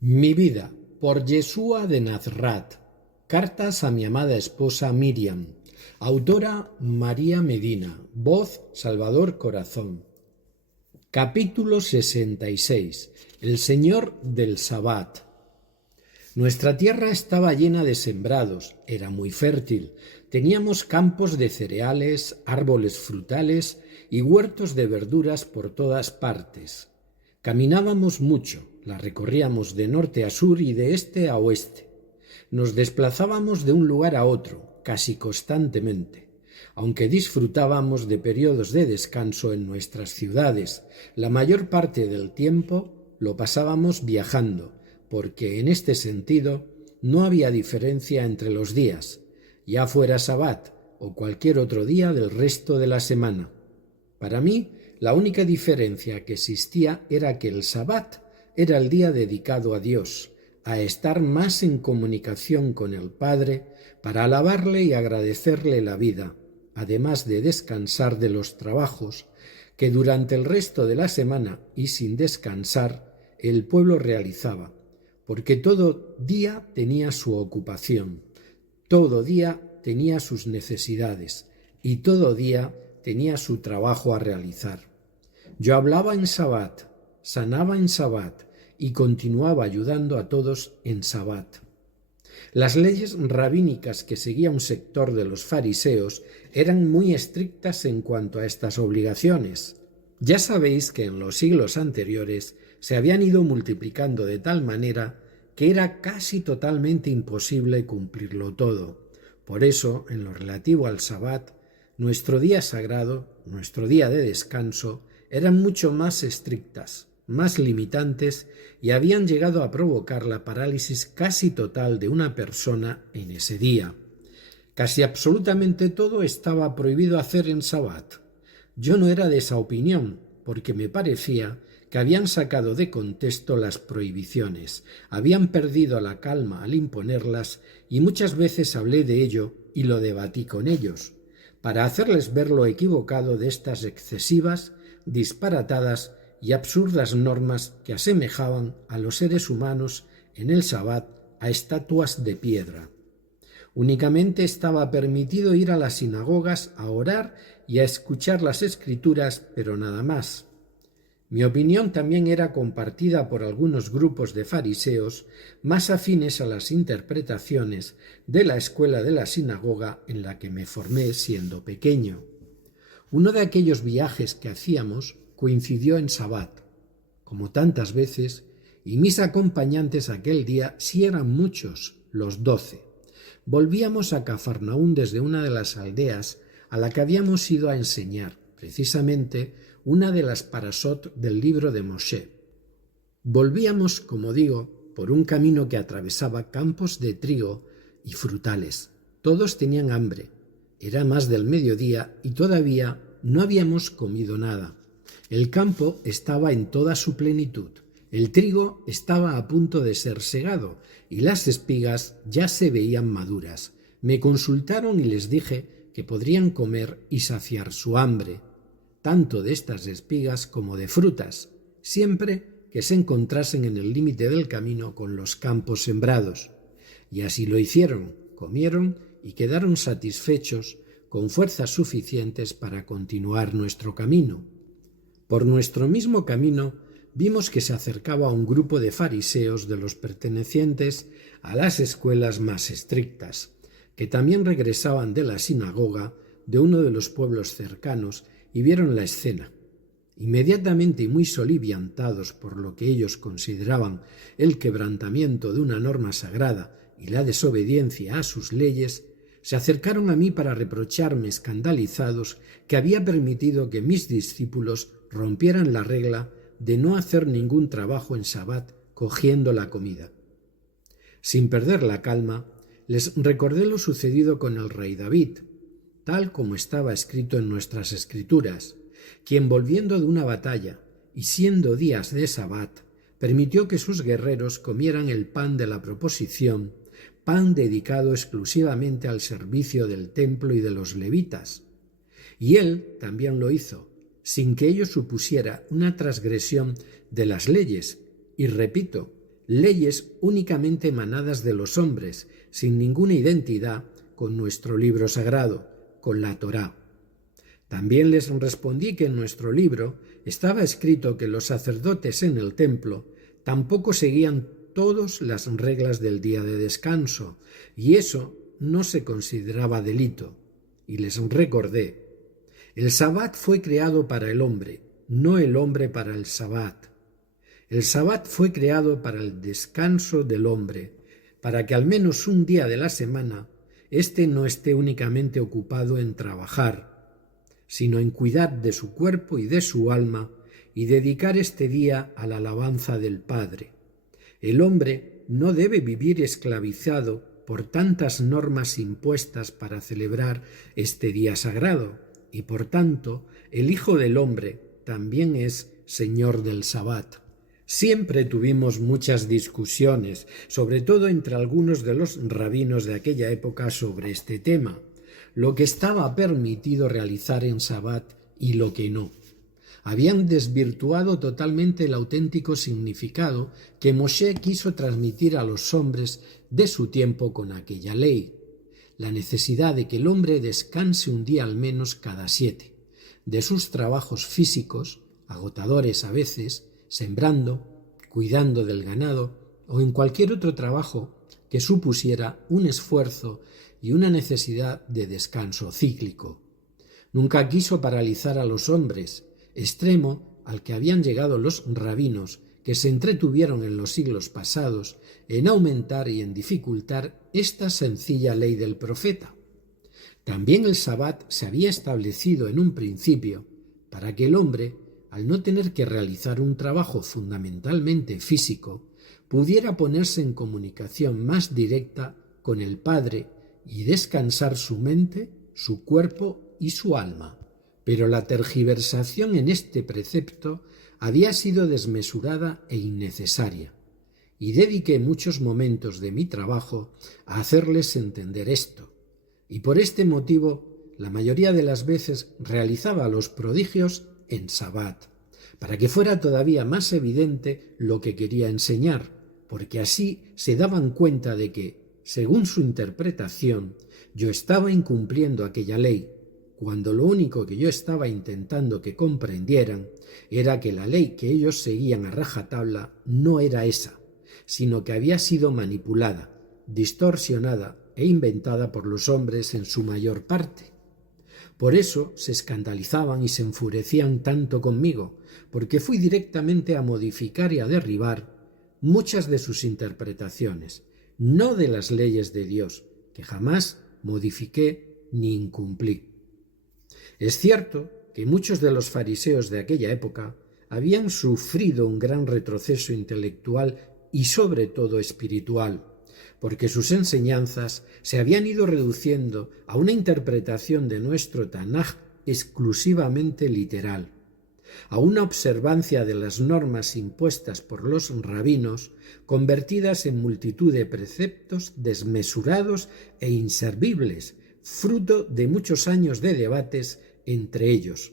Mi vida, por Yeshua de Nazrat. Cartas a mi amada esposa Miriam. Autora María Medina. Voz Salvador Corazón. Capítulo 66. El Señor del Sabbat. Nuestra tierra estaba llena de sembrados, era muy fértil. Teníamos campos de cereales, árboles frutales y huertos de verduras por todas partes. Caminábamos mucho, la recorríamos de norte a sur y de este a oeste. Nos desplazábamos de un lugar a otro, casi constantemente. Aunque disfrutábamos de periodos de descanso en nuestras ciudades, la mayor parte del tiempo lo pasábamos viajando, porque en este sentido no había diferencia entre los días, ya fuera Sabbat o cualquier otro día del resto de la semana. Para mí, la única diferencia que existía era que el Sabbat era el día dedicado a Dios, a estar más en comunicación con el Padre para alabarle y agradecerle la vida, además de descansar de los trabajos que durante el resto de la semana y sin descansar el pueblo realizaba, porque todo día tenía su ocupación, todo día tenía sus necesidades y todo día tenía su trabajo a realizar. Yo hablaba en Sabbat, sanaba en Sabbat y continuaba ayudando a todos en Sabbat. Las leyes rabínicas que seguía un sector de los fariseos eran muy estrictas en cuanto a estas obligaciones. Ya sabéis que en los siglos anteriores se habían ido multiplicando de tal manera que era casi totalmente imposible cumplirlo todo. Por eso, en lo relativo al Sabbat, nuestro día sagrado, nuestro día de descanso, eran mucho más estrictas, más limitantes y habían llegado a provocar la parálisis casi total de una persona en ese día. Casi absolutamente todo estaba prohibido hacer en Sabbat. Yo no era de esa opinión, porque me parecía que habían sacado de contexto las prohibiciones, habían perdido la calma al imponerlas y muchas veces hablé de ello y lo debatí con ellos, para hacerles ver lo equivocado de estas excesivas, disparatadas y absurdas normas que asemejaban a los seres humanos en el Sabbat a estatuas de piedra. Únicamente estaba permitido ir a las sinagogas a orar y a escuchar las escrituras, pero nada más. Mi opinión también era compartida por algunos grupos de fariseos más afines a las interpretaciones de la escuela de la sinagoga en la que me formé siendo pequeño. Uno de aquellos viajes que hacíamos coincidió en Sabbat, como tantas veces, y mis acompañantes aquel día sí eran muchos, los 12. Volvíamos a Cafarnaún desde una de las aldeas a la que habíamos ido a enseñar, precisamente una de las parasot del libro de Moshe. Volvíamos, como digo, por un camino que atravesaba campos de trigo y frutales. Todos tenían hambre. Era más del mediodía y todavía no habíamos comido nada. El campo estaba en toda su plenitud. El trigo estaba a punto de ser segado y las espigas ya se veían maduras. Me consultaron y les dije que podrían comer y saciar su hambre, tanto de estas espigas como de frutas, siempre que se encontrasen en el límite del camino con los campos sembrados. Y así lo hicieron, comieron y quedaron satisfechos, con fuerzas suficientes para continuar nuestro camino. Por nuestro mismo camino vimos que se acercaba un grupo de fariseos de los pertenecientes a las escuelas más estrictas, que también regresaban de la sinagoga de uno de los pueblos cercanos y vieron la escena. Inmediatamente y muy soliviantados por lo que ellos consideraban el quebrantamiento de una norma sagrada y la desobediencia a sus leyes, se acercaron a mí para reprocharme escandalizados que había permitido que mis discípulos rompieran la regla de no hacer ningún trabajo en Sabbat cogiendo la comida. Sin perder la calma, les recordé lo sucedido con el rey David, tal como estaba escrito en nuestras escrituras, quien volviendo de una batalla y siendo días de Sabbat, permitió que sus guerreros comieran el pan de la proposición, pan dedicado exclusivamente al servicio del templo y de los levitas. Y él también lo hizo, sin que ello supusiera una transgresión de las leyes, y repito, leyes únicamente emanadas de los hombres, sin ninguna identidad con nuestro libro sagrado, con la Torá. También les respondí que en nuestro libro estaba escrito que los sacerdotes en el templo tampoco seguían todas las reglas del día de descanso, y eso no se consideraba delito. Y les recordé: el sabbat fue creado para el hombre, no el hombre para el sabbat. El sabbat fue creado para el descanso del hombre, para que al menos un día de la semana éste no esté únicamente ocupado en trabajar, sino en cuidar de su cuerpo y de su alma y dedicar este día a la alabanza del Padre. El hombre no debe vivir esclavizado por tantas normas impuestas para celebrar este día sagrado, y por tanto el Hijo del Hombre también es Señor del Sabbat. Siempre tuvimos muchas discusiones, sobre todo entre algunos de los rabinos de aquella época, sobre este tema, lo que estaba permitido realizar en Sabbat y lo que no. Habían desvirtuado totalmente el auténtico significado que Moshe quiso transmitir a los hombres de su tiempo con aquella ley, la necesidad de que el hombre descanse un día al menos cada 7, de sus trabajos físicos, agotadores a veces, sembrando, cuidando del ganado o en cualquier otro trabajo que supusiera un esfuerzo y una necesidad de descanso cíclico. Nunca quiso paralizar a los hombres, extremo al que habían llegado los rabinos, que se entretuvieron en los siglos pasados en aumentar y en dificultar esta sencilla ley del profeta. También el sabbat se había establecido en un principio para que el hombre, al no tener que realizar un trabajo fundamentalmente físico, pudiera ponerse en comunicación más directa con el Padre y descansar su mente, su cuerpo y su alma. Pero la tergiversación en este precepto había sido desmesurada e innecesaria, y dediqué muchos momentos de mi trabajo a hacerles entender esto, y por este motivo la mayoría de las veces realizaba los prodigios en sabbat, para que fuera todavía más evidente lo que quería enseñar, porque así se daban cuenta de que, según su interpretación, yo estaba incumpliendo aquella ley, cuando lo único que yo estaba intentando que comprendieran era que la ley que ellos seguían a rajatabla no era esa, sino que había sido manipulada, distorsionada e inventada por los hombres en su mayor parte. Por eso se escandalizaban y se enfurecían tanto conmigo, porque fui directamente a modificar y a derribar muchas de sus interpretaciones, no de las leyes de Dios, que jamás modifiqué ni incumplí. Es cierto que muchos de los fariseos de aquella época habían sufrido un gran retroceso intelectual y sobre todo espiritual, porque sus enseñanzas se habían ido reduciendo a una interpretación de nuestro Tanaj exclusivamente literal, a una observancia de las normas impuestas por los rabinos, convertidas en multitud de preceptos desmesurados e inservibles, fruto de muchos años de debates entre ellos,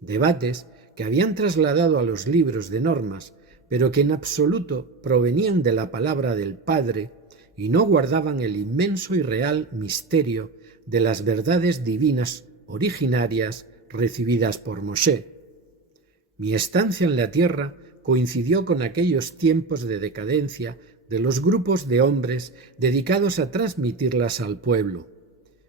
debates que habían trasladado a los libros de normas, pero que en absoluto provenían de la palabra del Padre y no guardaban el inmenso y real misterio de las verdades divinas originarias recibidas por Moshe. Mi estancia en la tierra coincidió con aquellos tiempos de decadencia de los grupos de hombres dedicados a transmitirlas al pueblo,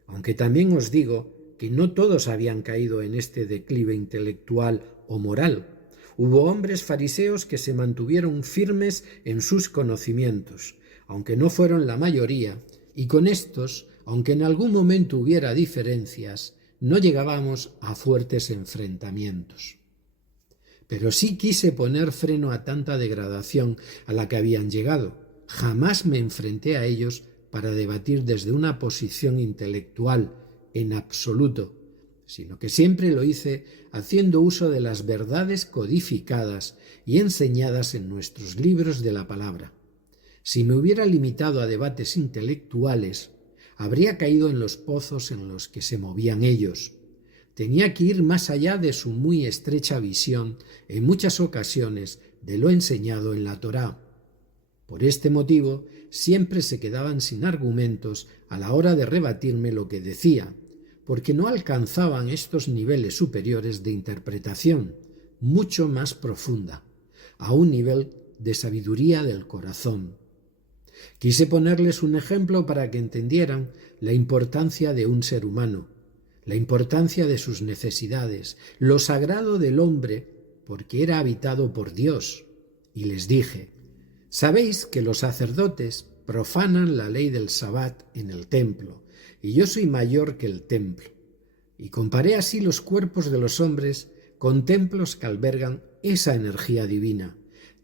aunque también os digo que no todos habían caído en este declive intelectual o moral. Hubo hombres fariseos que se mantuvieron firmes en sus conocimientos, aunque no fueron la mayoría, y con estos, aunque en algún momento hubiera diferencias, no llegábamos a fuertes enfrentamientos. Pero sí quise poner freno a tanta degradación a la que habían llegado. Jamás me enfrenté a ellos para debatir desde una posición intelectual, en absoluto, sino que siempre lo hice haciendo uso de las verdades codificadas y enseñadas en nuestros libros de la palabra. Si me hubiera limitado a debates intelectuales, habría caído en los pozos en los que se movían ellos. Tenía que ir más allá de su muy estrecha visión en muchas ocasiones de lo enseñado en la Torá. Por este motivo, siempre se quedaban sin argumentos a la hora de rebatirme lo que decía, porque no alcanzaban estos niveles superiores de interpretación, mucho más profunda, a un nivel de sabiduría del corazón. Quise ponerles un ejemplo para que entendieran la importancia de un ser humano, la importancia de sus necesidades, lo sagrado del hombre, porque era habitado por Dios. Y les dije: sabéis que los sacerdotes profanan la ley del Sabbat en el templo, y yo soy mayor que el templo. Y comparé así los cuerpos de los hombres con templos que albergan esa energía divina,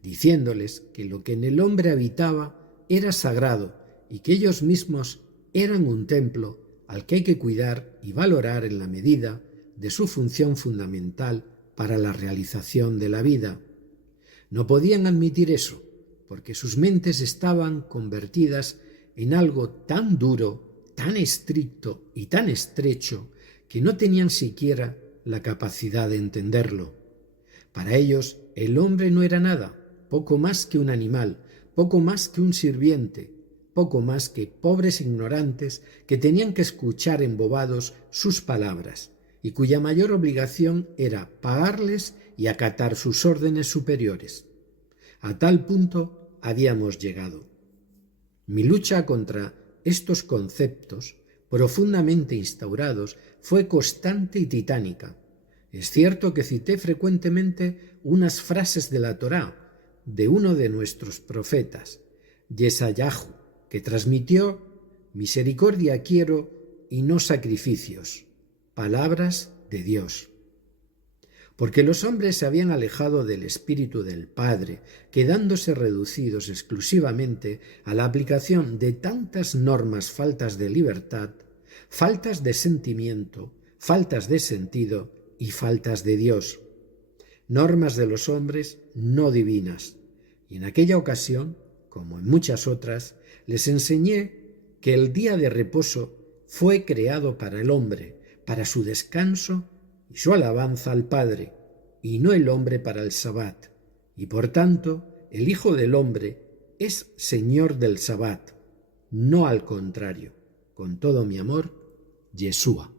diciéndoles que lo que en el hombre habitaba era sagrado y que ellos mismos eran un templo al que hay que cuidar y valorar en la medida de su función fundamental para la realización de la vida. No podían admitir eso, porque sus mentes estaban convertidas en algo tan duro, tan estricto y tan estrecho que no tenían siquiera la capacidad de entenderlo. Para ellos el hombre no era nada, poco más que un animal, poco más que un sirviente, poco más que pobres ignorantes que tenían que escuchar embobados sus palabras y cuya mayor obligación era pagarles y acatar sus órdenes superiores. A tal punto habíamos llegado. Mi lucha contra estos conceptos profundamente instaurados fue constante y titánica. Es cierto que cité frecuentemente unas frases de la Torá de uno de nuestros profetas, Yesayahu, que transmitió: misericordia quiero y no sacrificios, palabras de Dios. Porque los hombres se habían alejado del Espíritu del Padre, quedándose reducidos exclusivamente a la aplicación de tantas normas faltas de libertad, faltas de sentimiento, faltas de sentido y faltas de Dios. Normas de los hombres no divinas. Y en aquella ocasión, como en muchas otras, les enseñé que el día de reposo fue creado para el hombre, para su descanso y su alabanza al Padre, y no el hombre para el Sabbat. Y por tanto, el Hijo del Hombre es Señor del Sabbat, no al contrario. Con todo mi amor, Yeshua.